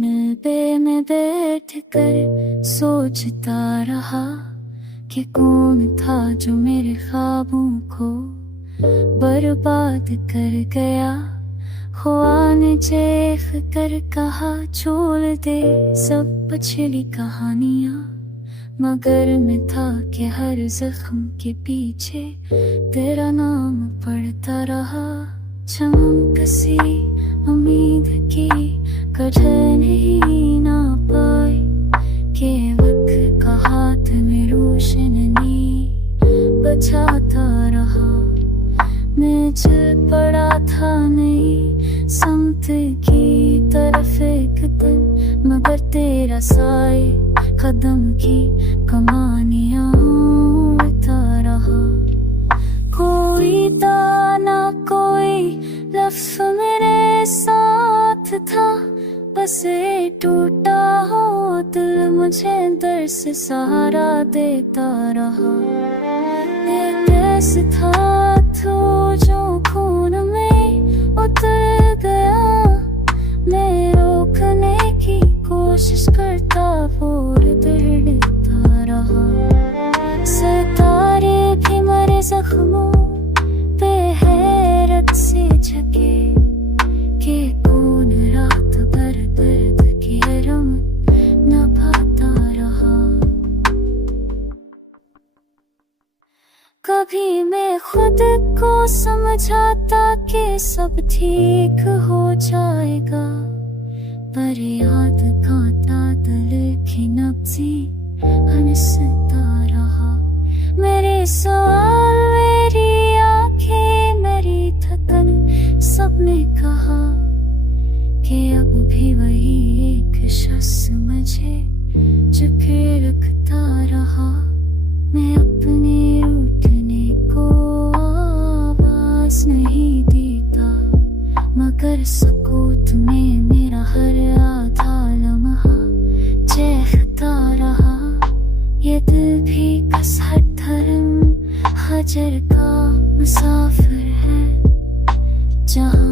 पे मैं बैठ कर सोचता रहा कि कौन था जो मेरे ख्वाबों को बर्बाद कर गया। हुआ ने चेख कर कहा छोड़ दे सब पिछली कहानियाँ, मगर मैं था कि हर जख्म के पीछे तेरा नाम पढ़ता रहा। चमक सी उम्मीद की कठिन ही ना पाई के वक्त का हाथ में रोशनी बचाता रहा। मैं चल पड़ा था नई समत की तरफ एक दिन, मगर तेरा साए कदम की कमानियां उड़ता रहा। कोई दाना कोई लफ्ज़ मेरे साथ था, बस ये टूटा हो दिल मुझे दर्द से सहारा देता रहा। ये कैसे था तू जो खून में उतर गया, मैं रोकने की कोशिश करता और दर्दता रहा। सितारे भी मरे जख्मों पे हैरत से झके कि कौन रात भर दर्द की रम न पाता रहा। कभी मैं खुद को समझाता कि सब ठीक हो जाएगा, पर याद कांटा दिल की नब्ज़ी हंसता रहा। मेरे सवाल मेरी आंखें मेरी थकन सबने कहा कि अब भी वही एक शख्स मुझे चुके रखता रहा। मैं अपने उठने को आवाज नहीं देता, मगर सुकूत में मेरा हर आधा लम्हा चहकता रहा। ये दिल भी कसहट धर्म हजर का मुसाफिर है, जहाँ